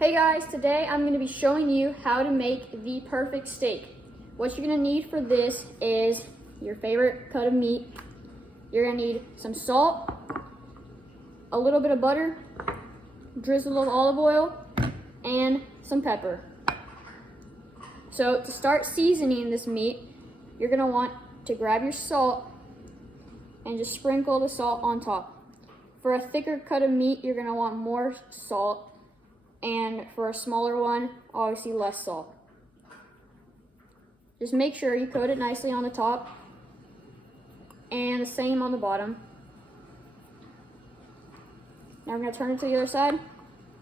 Hey guys, today I'm going to be showing you how to make the perfect steak. What you're going to need for this is your favorite cut of meat. You're going to need some salt, a little bit of butter, drizzle of olive oil, and some pepper. So to start seasoning this meat, you're going to want to grab your salt and just sprinkle the salt on top. For a thicker cut of meat, you're going to want more salt. And for a smaller one, obviously less salt. Just make sure you coat it nicely on the top and the same on the bottom. Now we're going to turn it to the other side,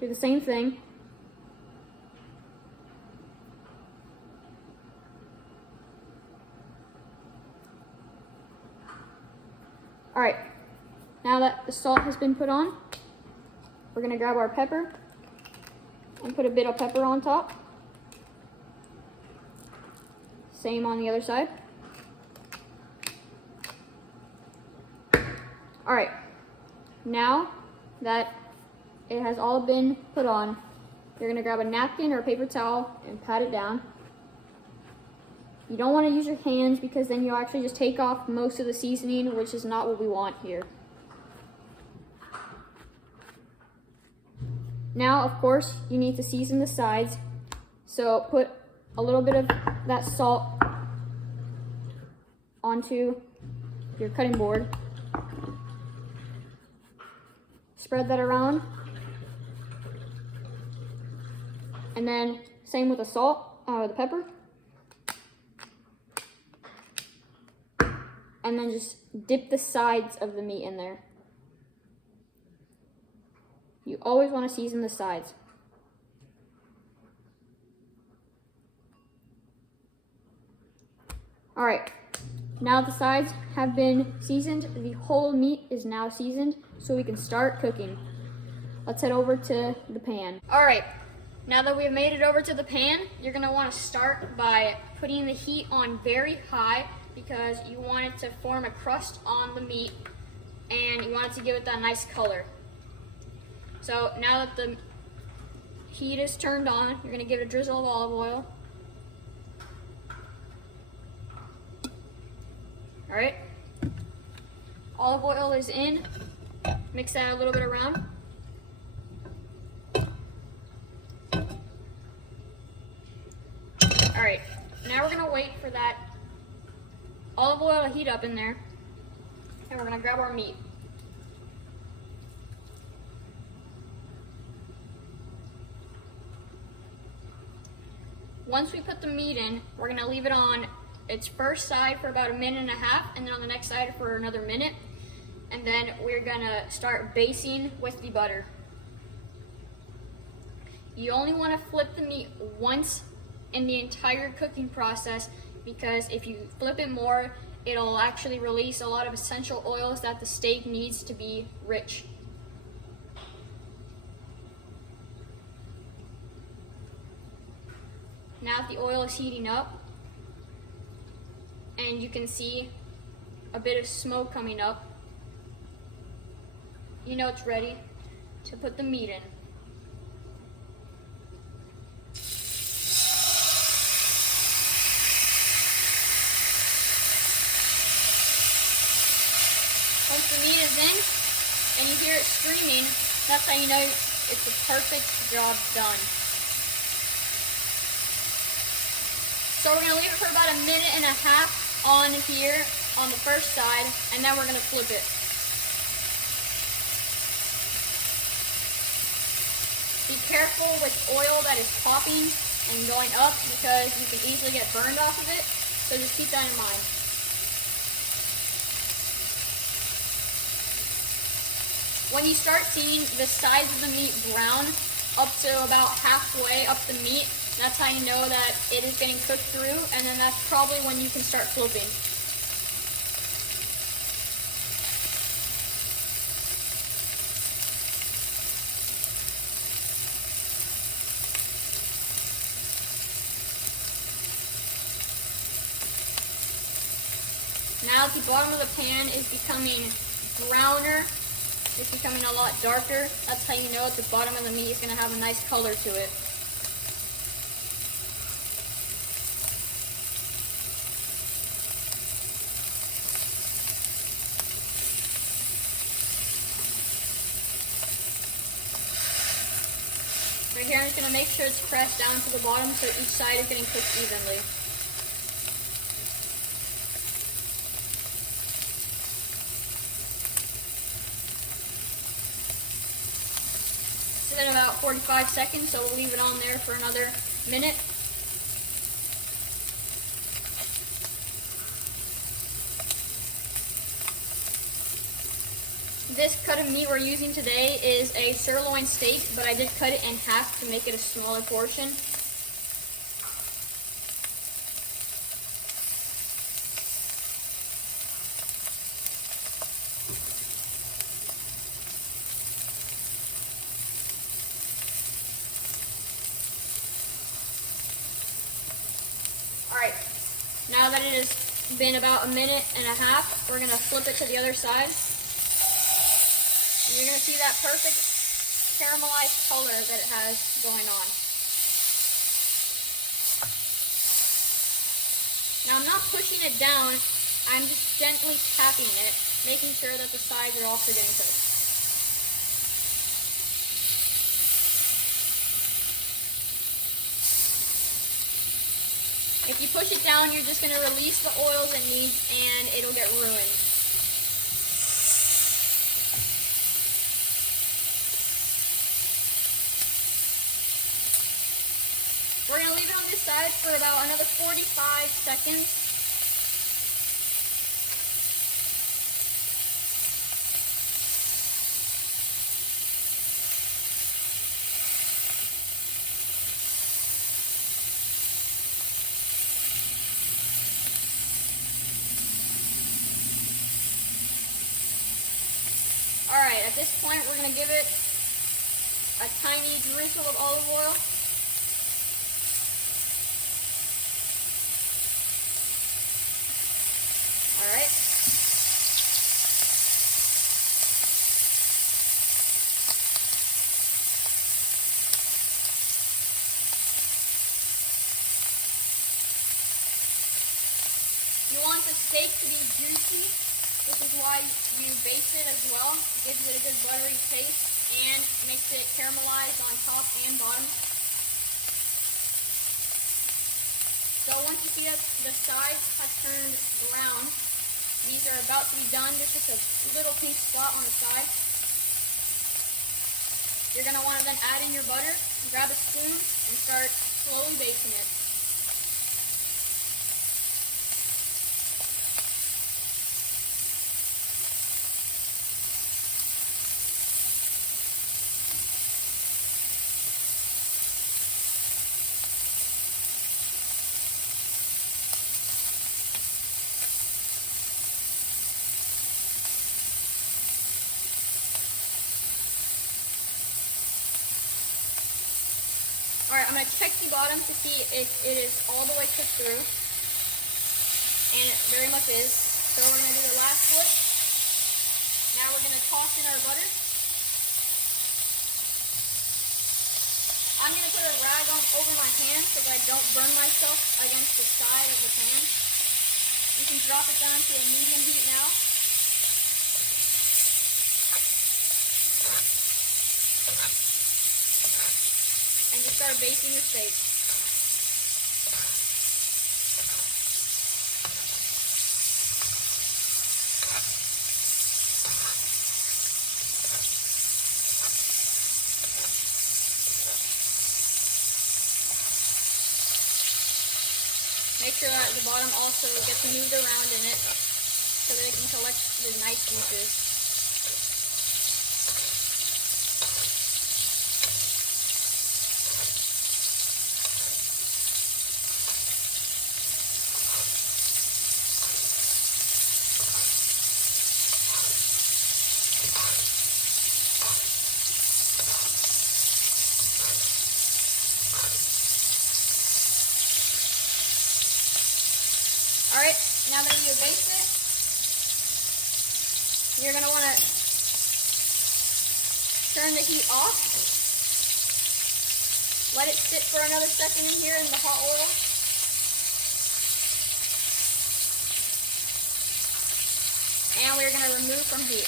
do the same thing. Alright, now that the salt has been put on, we're going to grab our pepper and put a bit of pepper on top. Same on the other side. All right, now that it has all been put on, you're gonna grab a napkin or a paper towel and pat it down. You don't wanna use your hands because then you'll actually just take off most of the seasoning, which is not what we want here. Now, of course, you need to season the sides. So put a little bit of that salt onto your cutting board. Spread that around. And then same with the salt, the pepper. And then just dip the sides of the meat in there. You always want to season the sides. All right, now the sides have been seasoned, the whole meat is now seasoned, so we can start cooking. Let's head over to the pan. All right, now that we've made it over to the pan, you're gonna want to start by putting the heat on very high because you want it to form a crust on the meat and you want it to give it that nice color. So now that the heat is turned on, you're gonna give it a drizzle of olive oil. All right, olive oil is in. Mix that a little bit around. All right, now we're gonna wait for that olive oil to heat up in there, and we're gonna grab our meat. Once we put the meat in, we're gonna leave it on its first side for about 1.5 minutes, and then on the next side for another minute. And then we're gonna start basting with the butter. You only wanna flip the meat once in the entire cooking process because if you flip it more, it'll actually release a lot of essential oils that the steak needs to be rich. Now that the oil is heating up, and you can see a bit of smoke coming up, you know it's ready to put the meat in. Once the meat is in, and you hear it screaming, that's how you know it's a perfect job done. So we're gonna leave it for about 1.5 minutes on here on the first side, and then we're gonna flip it. Be careful with oil that is popping and going up because you can easily get burned off of it, so just keep that in mind. When you start seeing the sides of the meat brown up to about halfway up the meat, that's how you know that it is getting cooked through, and then that's probably when you can start flipping. Now the bottom of the pan is becoming browner It's becoming a lot darker. That's how you know that the bottom of the meat is going to have a nice color to it. Right here, I'm just going to make sure it's pressed down to the bottom so each side is getting cooked evenly. It's been about 45 seconds, so we'll leave it on there for another minute. This cut of meat we're using today is a sirloin steak, but I did cut it in half to make it a smaller portion. Alright, now that it has been about a minute and a half, we're going to flip it to the other side. And you're going to see that perfect caramelized color that it has going on. Now I'm not pushing it down, I'm just gently tapping it, making sure that the sides are also getting cooked. If you push it down, you're just going to release the oils it needs and it'll get ruined. We're going to leave it on this side for about another 45 seconds. Alright, at this point we're going to give it a tiny drizzle of olive oil. Alright. You want the steak to be juicy. This is why you baste it as well. It gives it a good buttery taste and makes it caramelized on top and bottom. So once you see that the sides have turned brown, these are about to be done. There's just a little pink spot on the side. You're going to want to then add in your butter, grab a spoon, and start slowly basting it. Alright, I'm going to check the bottom to see if it is all the way cooked through. And it very much is. So we're going to do the last flip. Now we're going to toss in our butter. I'm going to put a rag on over my hand so that I don't burn myself against the side of the pan. You can drop it down to a medium heat now. And just start basting your steak. Make sure that the bottom also gets moved around in it so that it can collect the nice juices. Alright, now that you baste it, you're going to want to turn the heat off. Let it sit for another second in here in the hot oil. And we're going to remove from heat.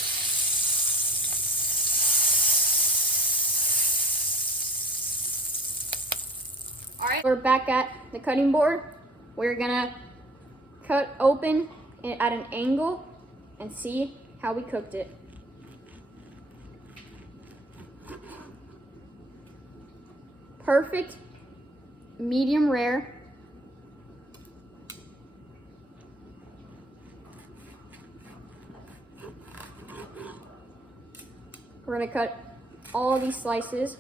All right, we're back at the cutting board. We're going to cut open at an angle and see how we cooked it. Perfect, medium rare. We're gonna cut all these slices.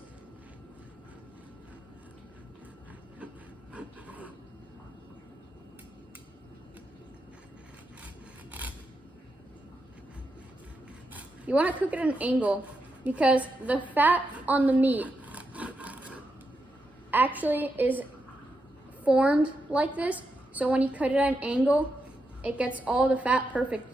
You want to cook it at an angle because the fat on the meat actually is formed like this. So when you cut it at an angle, it gets all the fat perfect.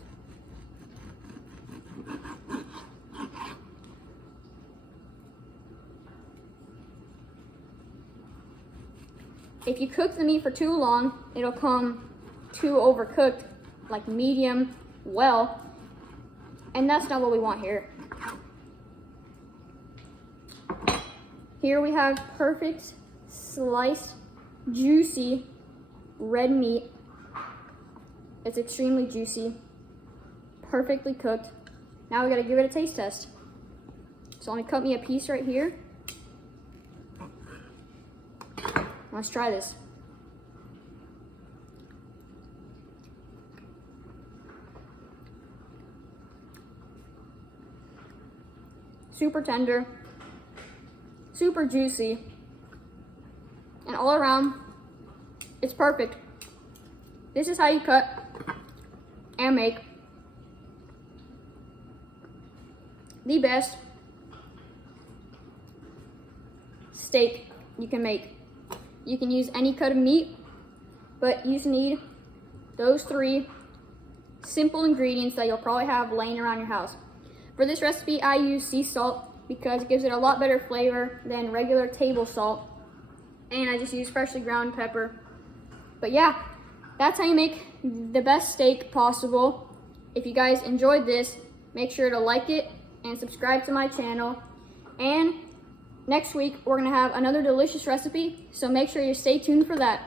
If you cook the meat for too long, it'll come too overcooked, like medium well, and that's not what we want here. Here we have perfect sliced, juicy red meat. It's extremely juicy, perfectly cooked. Now we gotta give it a taste test. So I'm gonna cut me a piece right here. Let's try this. Super tender, super juicy, and all around, it's perfect. This is how you cut and make the best steak you can make. You can use any cut of meat, but you just need those 3 simple ingredients that you'll probably have laying around your house. For this recipe, I use sea salt because it gives it a lot better flavor than regular table salt. And I just use freshly ground pepper. But yeah, that's how you make the best steak possible. If you guys enjoyed this, make sure to like it and subscribe to my channel. And next week, we're gonna have another delicious recipe, so make sure you stay tuned for that.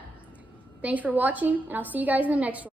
Thanks for watching, and I'll see you guys in the next one.